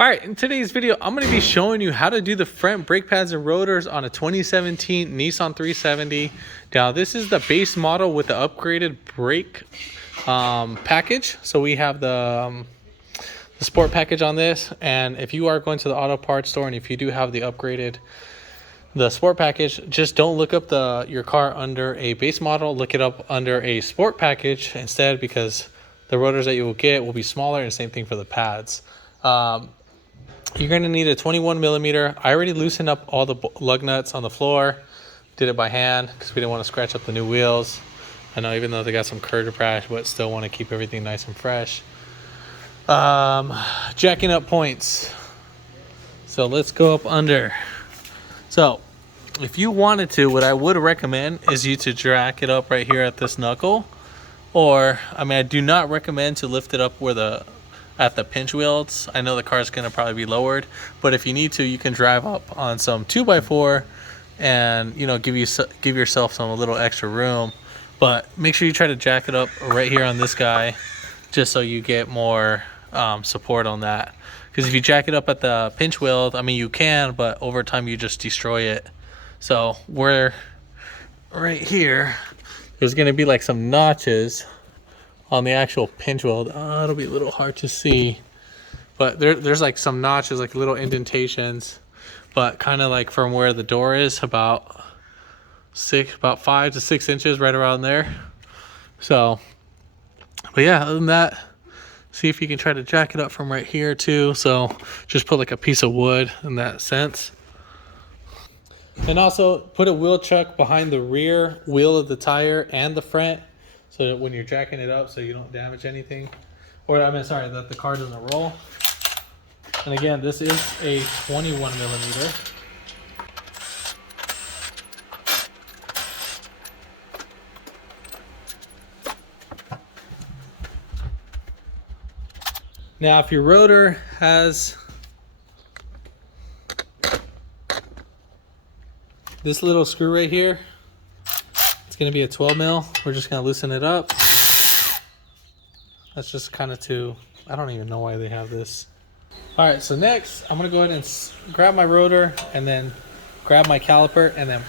All right, in today's video, I'm going to be showing you how to do the front brake pads and rotors on a 2017 Nissan 370. Now, this is the base model with the upgraded brake package. So we have the sport package on this. And if you are going to the auto parts store and if you do have the sport package, just don't look up your car under a base model. Look it up under a sport package instead, because the rotors that you will get will be smaller, and same thing for the pads. You're going to need a 21 millimeter. I already loosened up all the lug nuts on the floor. Did it by hand because we didn't want to scratch up the new wheels. I know, even though they got some curb crash, but still want to keep everything nice and fresh. Jacking up points. So let's go up under. So if you wanted to, what I would recommend is you to jack it up right here at this knuckle. Or, I do not recommend to lift it up at the pinch wheels. I know the car is going to probably be lowered, but if you need to, you can drive up on some 2x4 and, give yourself a little extra room. But make sure you try to jack it up right here on this guy, just so you get more support on that. Because if you jack it up at the pinch wheel, you can, but over time you just destroy it. So we're right here. There's going to be like some notches on the actual pinch weld. It'll be a little hard to see, but there's like some notches, like little indentations, but kind of like from where the door is, about 5 to 6 inches, right around there. So, but yeah, other than that, see if you can try to jack it up from right here too. So just put like a piece of wood in that sense. And also put a wheel chuck behind the rear wheel of the tire and the front, so that when you're jacking it up, so you don't damage anything. Or that the car doesn't roll. And again, this is a 21 millimeter. Now, if your rotor has this little screw right here, it's going to be a 12 mil. We're just going to loosen it up. That's just kind of I don't even know why they have this. All right, so next I'm going to go ahead and grab my rotor and then grab my caliper and then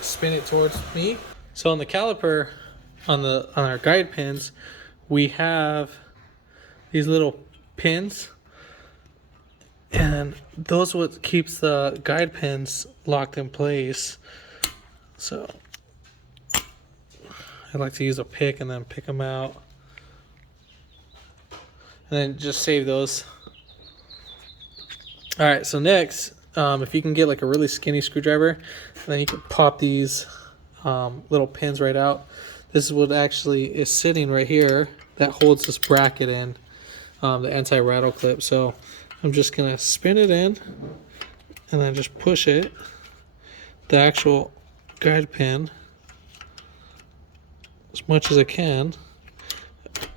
spin it towards me. So on the caliper, on our guide pins, we have these little pins, and those what keeps the guide pins locked in place. So I like to use a pick and then pick them out, and then just save those. All right, so next, if you can get like a really skinny screwdriver, then you can pop these little pins right out. This is what actually is sitting right here that holds this bracket in, the anti-rattle clip. So I'm just gonna spin it in and then just push it, the actual guide pin, as much as I can.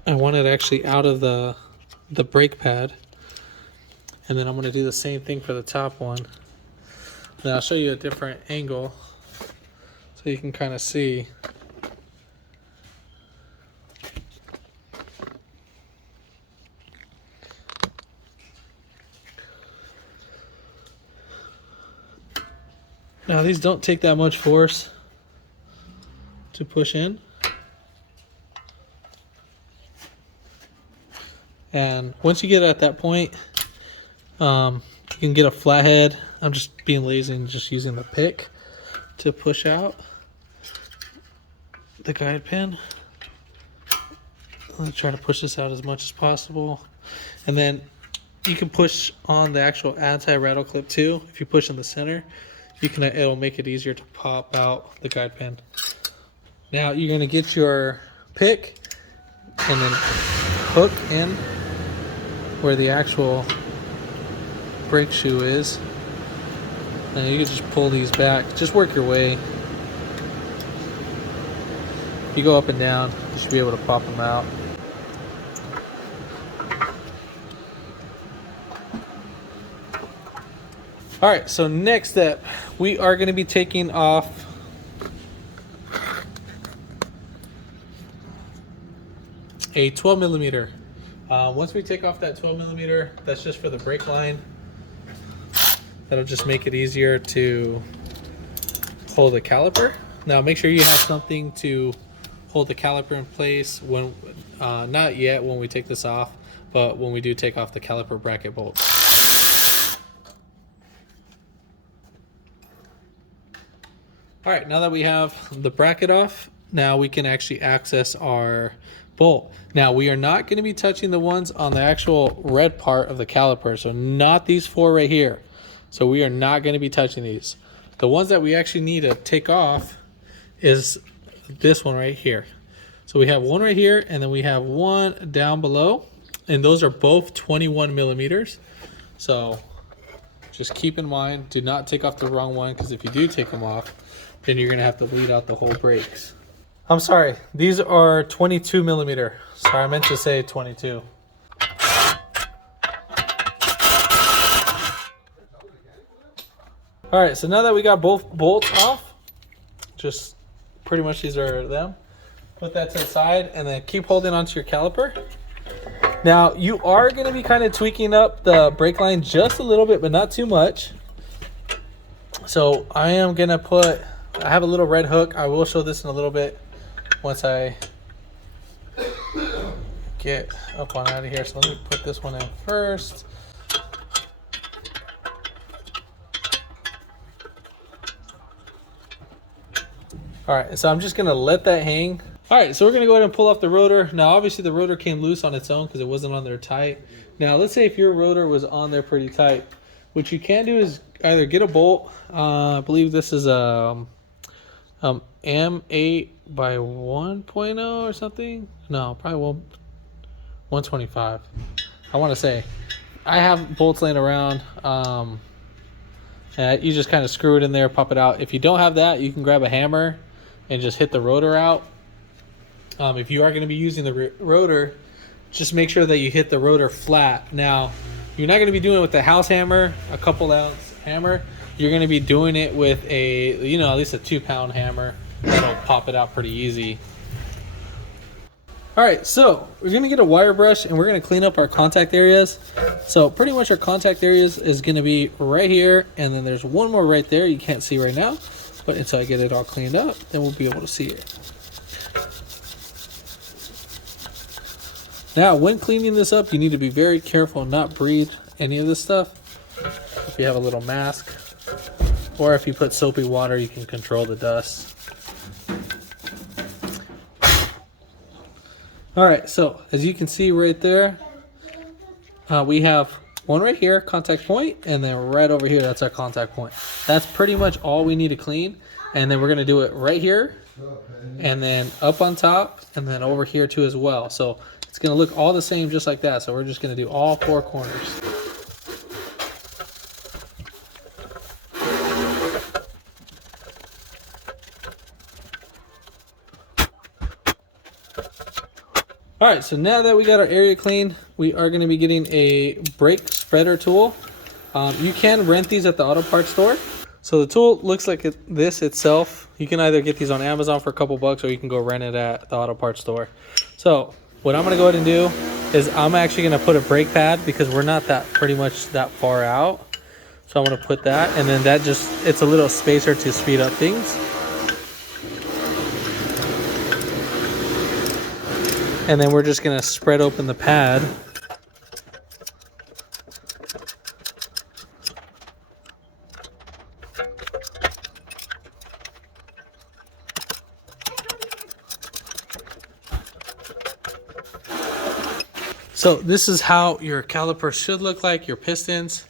I want it actually out of the brake pad. And then I'm going to do the same thing for the top one. Now I'll show you a different angle so you can kind of see. Now these don't take that much force to push in. And once you get at that point, you can get a flathead. I'm just being lazy and just using the pick to push out the guide pin. I'm going to try to push this out as much as possible. And then you can push on the actual anti-rattle clip too. If you push in the center, it'll make it easier to pop out the guide pin. Now you're going to get your pick and then hook in where the actual brake shoe is, and you can just pull these back. Just work your way. If you go up and down, you should be able to pop them out. All right, so next step, we are going to be taking off a 12 millimeter Once we take off that 12 millimeter, that's just for the brake line. That'll just make it easier to hold the caliper. Now make sure you have something to hold the caliper in place when, not yet when we take this off, but when we do take off the caliper bracket bolt. All right, now that we have the bracket off, now we can actually access our bolt. Now we are not going to be touching the ones on the actual red part of the caliper, so not these 4 right here. So we are not going to be touching these. The ones that we actually need to take off is this one right here. So we have one right here, and then we have one down below, and those are both 21 millimeters. So just keep in mind, do not take off the wrong one, because if you do take them off, then you're gonna have to bleed out the whole brakes. I'm sorry, these are 22 millimeter. Sorry, I meant to say 22. All right, so now that we got both bolts off, just pretty much these are them. Put that to the side and then keep holding onto your caliper. Now you are gonna be kind of tweaking up the brake line just a little bit, but not too much. So I am gonna put, I have a little red hook. I will show this in a little bit once I get up on out of here. So let me put this one in first. All right, so I'm just gonna let that hang. All right, so we're gonna go ahead and pull off the rotor. Now, obviously the rotor came loose on its own because it wasn't on there tight. Now, let's say if your rotor was on there pretty tight, what you can do is either get a bolt. I believe this is a M8 by 1.0 or something. No, probably 125. I wanna say. I have bolts laying around. You just kind of screw it in there, pop it out. If you don't have that, you can grab a hammer and just hit the rotor out. If you are going to be using the rotor, just make sure that you hit the rotor flat. Now, you're not going to be doing it with the house hammer, a couple ounce hammer. You're going to be doing it with a, at least a 2-pound hammer. That'll pop it out pretty easy. All right, so we're going to get a wire brush and we're going to clean up our contact areas. So pretty much our contact areas is going to be right here, and then there's one more right there you can't see right now. But until I get it all cleaned up, then we'll be able to see it. Now, when cleaning this up, you need to be very careful and not breathe any of this stuff. If you have a little mask, or if you put soapy water, you can control the dust. All right, so as you can see right there, we have one right here, contact point, and then right over here, that's our contact point. That's pretty much all we need to clean. And then we're gonna do it right here, and then up on top, and then over here too as well. So it's gonna look all the same just like that. So we're just gonna do all 4 corners. All right, so now that we got our area clean, we are gonna be getting a brake spreader tool. You can rent these at the auto parts store. So the tool looks like this itself. You can either get these on Amazon for a couple bucks, or you can go rent it at the auto parts store. So what I'm gonna go ahead and do is I'm actually gonna put a brake pad, because we're not pretty much that far out. So I'm gonna put that, and then that it's a little spacer to speed up things. And then we're just gonna spread open the pad. So this is how your caliper should look like. Your pistons,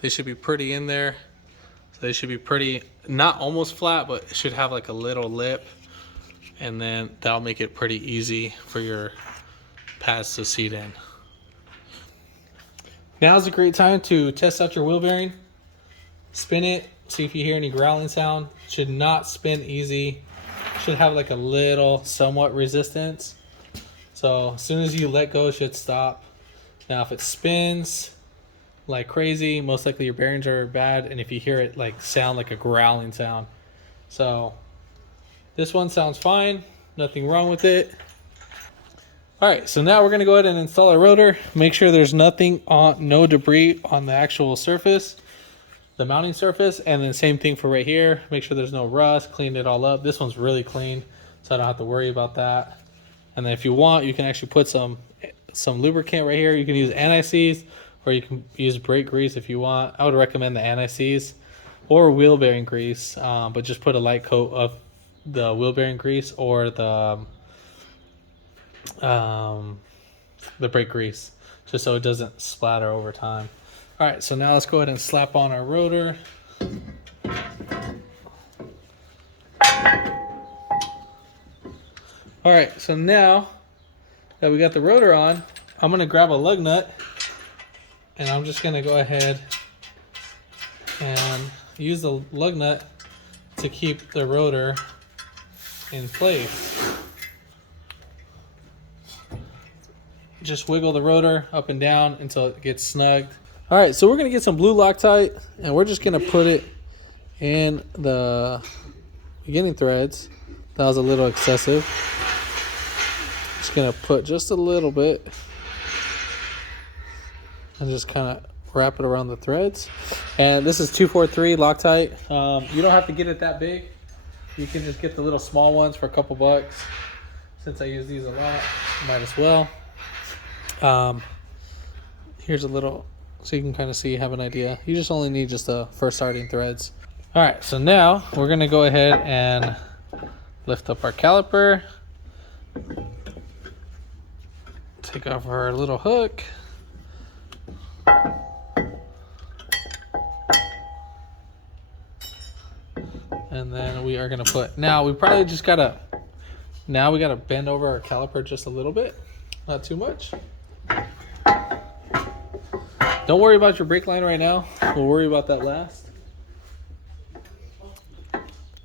they should be pretty in there. So they should be pretty, not almost flat, but it should have like a little lip. And then that'll make it pretty easy for your pads to seat in. Now's a great time to test out your wheel bearing. Spin it, see if you hear any growling sound. Should not spin easy. Should have like a little somewhat resistance. So as soon as you let go, it should stop. Now if it spins like crazy, most likely your bearings are bad, and if you hear it like sound like a growling sound. So this one sounds fine, nothing wrong with it. All right, so now we're gonna go ahead and install our rotor. Make sure there's nothing on, no debris on the actual surface, the mounting surface, and then same thing for right here. Make sure there's no rust, clean it all up. This one's really clean, so I don't have to worry about that. And then if you want, you can actually put some lubricant right here. You can use anti-seize, or you can use brake grease if you want. I would recommend the anti-seize or wheel bearing grease, but just put a light coat of the wheel bearing grease or the brake grease, just so it doesn't splatter over time. All right, so now let's go ahead and slap on our rotor. All right, so now that we got the rotor on, I'm gonna grab a lug nut and I'm just gonna go ahead and use the lug nut to keep the rotor in place. Just wiggle the rotor up and down until it gets snugged. All right, so we're gonna get some blue Loctite and we're just gonna put it in the beginning threads. That was a little excessive. Just gonna put just a little bit and just kind of wrap it around the threads. And this is 243 Loctite. You don't have to get it that big. You can just get the little small ones for a couple bucks. Since I use these a lot, might as well. Here's a little, so you can kind of see, have an idea. You just only need just the first starting threads. All right, so now we're gonna go ahead and lift up our caliper. Take off our little hook. And then we are gonna put, now we probably just gotta, now we gotta bend over our caliper just a little bit, not too much. Don't worry about your brake line right now. We'll worry about that last.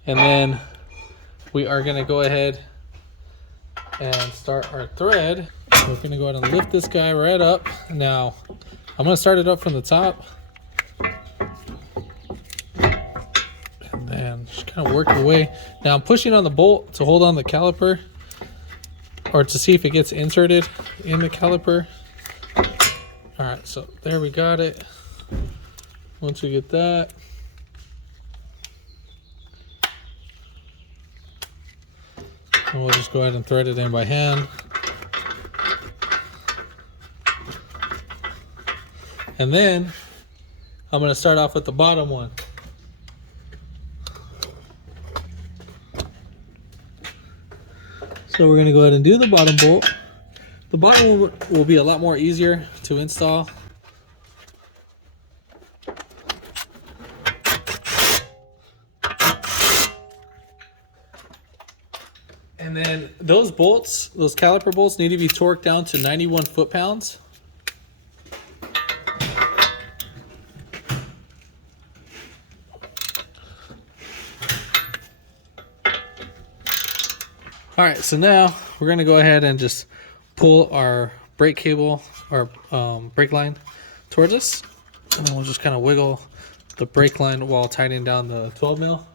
And then we are gonna go ahead and start our thread. We're gonna go ahead and lift this guy right up. Now, I'm gonna start it up from the top. And then just kind of work your way. Now I'm pushing on the bolt to hold on the caliper, or to see if it gets inserted in the caliper. All right, so there we got it. Once we get that, and we'll just go ahead and thread it in by hand. And then I'm gonna start off with the bottom one. So we're gonna go ahead and do the bottom bolt. The bottom one will be a lot more easier to install. And then those bolts, those caliper bolts, need to be torqued down to 91 foot-pounds. All right, so now we're gonna go ahead and just pull our brake cable, our brake line towards us. And then we'll just kind of wiggle the brake line while tightening down the 12 mil.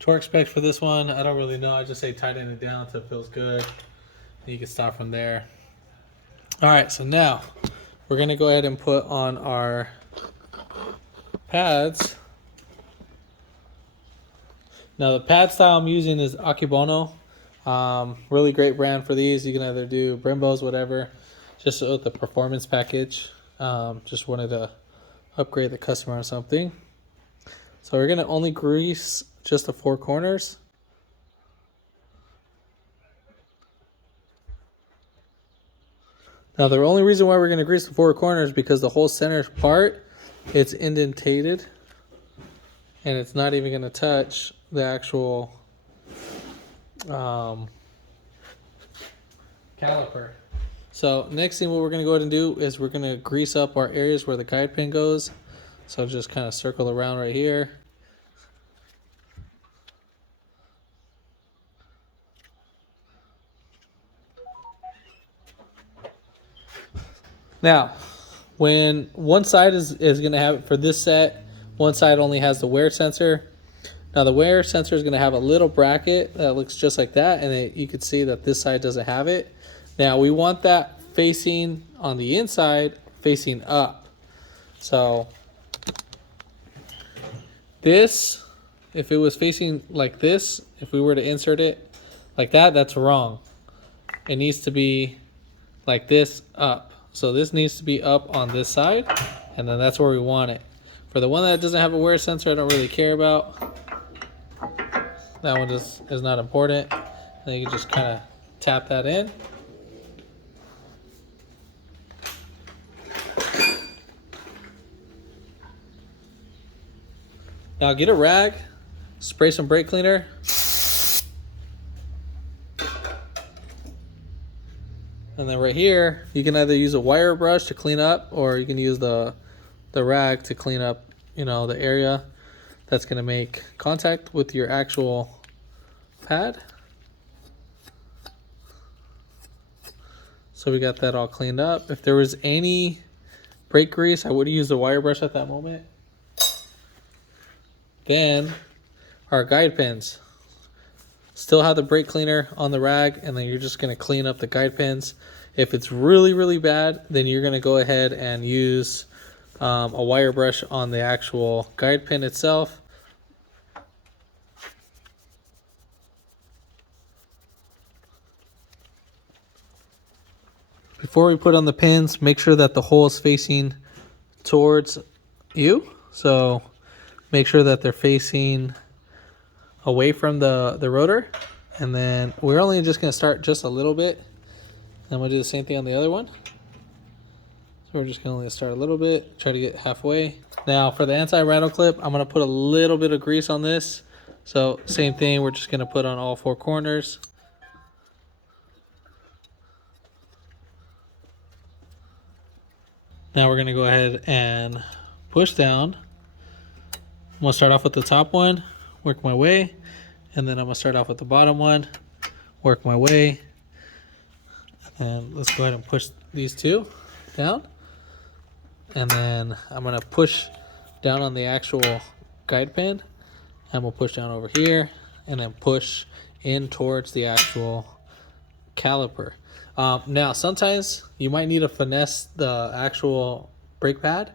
Torque specs for this one, I don't really know. I just say tighten it down until it feels good. And you can stop from there. All right, so now we're gonna go ahead and put on our pads. Now the pad style I'm using is Akebono. Really great brand for these. You can either do Brembos, whatever, just with the performance package. Just wanted to upgrade the customer or something. So we're gonna only grease just the four corners. Now the only reason why we're going to grease the four corners is because the whole center part, it's indentated and it's not even going to touch the actual caliper. So next thing what we're going to go ahead and do is we're going to grease up our areas where the guide pin goes. So just kind of circle around right here. Now, when one side is going to have, for this set, one side only has the wear sensor. Now the wear sensor is going to have a little bracket that looks just like that, and you can see that this side doesn't have it. Now we want that facing on the inside, facing up. So this, if it was facing like this, if we were to insert it like that, that's wrong. It needs to be like this, up. So this needs to be up on this side, and then that's where we want it. For the one that doesn't have a wear sensor, I don't really care about. That one is not important. And you can just kind of tap that in. Now get a rag, spray some brake cleaner. And then right here, you can either use a wire brush to clean up, or you can use the rag to clean up, you know, the area that's going to make contact with your actual pad. So we got that all cleaned up. If there was any brake grease, I would use the wire brush at that moment. Then our guide pins. Still have the brake cleaner on the rag, and then you're just going to clean up the guide pins. If it's really, really bad, then you're going to go ahead and use a wire brush on the actual guide pin itself. Before we put on the pins, make sure that the hole is facing towards you. So make sure that they're facing away from the rotor. And then we're only just going to start just a little bit. And we'll do the same thing on the other one. So we're just going to start a little bit, try to get halfway. Now for the anti-rattle clip, I'm going to put a little bit of grease on this. So same thing, we're just going to put on all four corners. Now we're going to go ahead and push down. I'm going to start off with the top one, work my way, and then I'm going to start off with the bottom one, work my way. And let's go ahead and push these two down. And then I'm going to push down on the actual guide pin, and we'll push down over here, and then push in towards the actual caliper. Now, sometimes you might need to finesse the actual brake pad.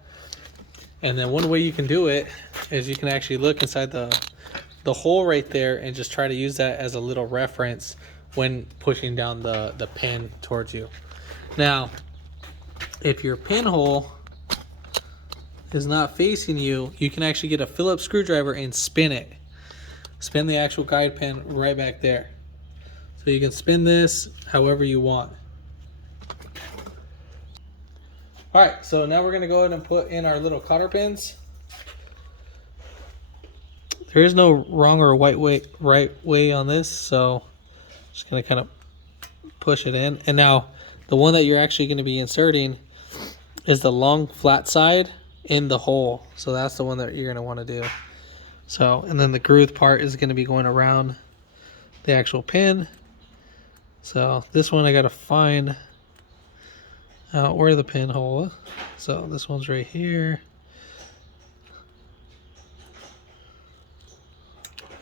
And then one way you can do it is you can actually look inside the hole right there and just try to use that as a little reference when pushing down the pin towards you. Now, if your pinhole is not facing you, you can actually get a Phillips screwdriver and spin it. Spin the actual guide pin right back there. So you can spin this however you want. All right, so now we're going to go ahead and put in our little cotter pins. There is no wrong or right way on this, so just going to kind of push it in. And now the one that you're actually going to be inserting is the long flat side in the hole. So that's the one that you're going to want to do. So, and then the groove part is going to be going around the actual pin. So this one I got to find out where the pinhole is. So this one's right here.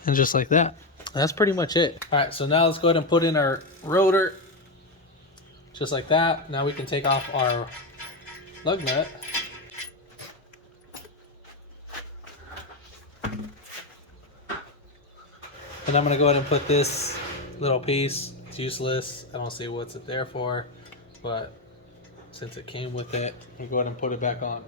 And just like that. That's pretty much it. All right, so now let's go ahead and put in our rotor. Just like that. Now we can take off our lug nut. And I'm going to go ahead and put this little piece. It's useless. I don't see what's it there for, but since it came with it, I'm going to go ahead and put it back on.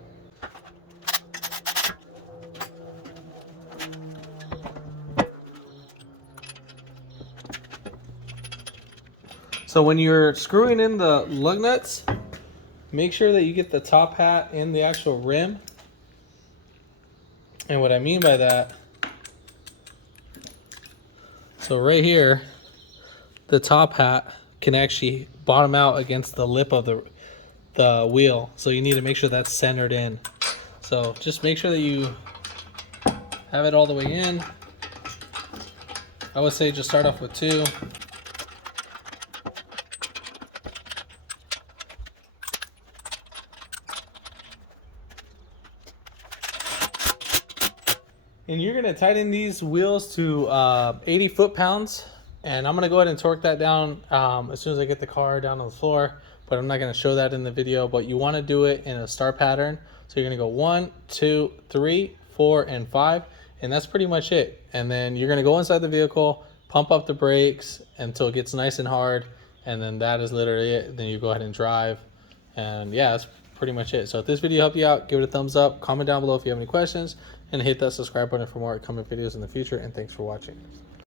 So when you're screwing in the lug nuts, make sure that you get the top hat in the actual rim. And what I mean by that, so right here, the top hat can actually bottom out against the lip of the wheel. So you need to make sure that's centered in. So just make sure that you have it all the way in. I would say just start off with 2. And you're gonna tighten these wheels to 80 foot-pounds. And I'm gonna go ahead and torque that down as soon as I get the car down on the floor, but I'm not gonna show that in the video. But you wanna do it in a star pattern. So you're gonna go 1, 2, 3, 4, and 5, and that's pretty much it. And then you're gonna go inside the vehicle, pump up the brakes until it gets nice and hard, and then that is literally it. Then you go ahead and drive, and yeah, that's pretty much it. So if this video helped you out, give it a thumbs up, comment down below if you have any questions, and hit that subscribe button for more upcoming videos in the future, and thanks for watching.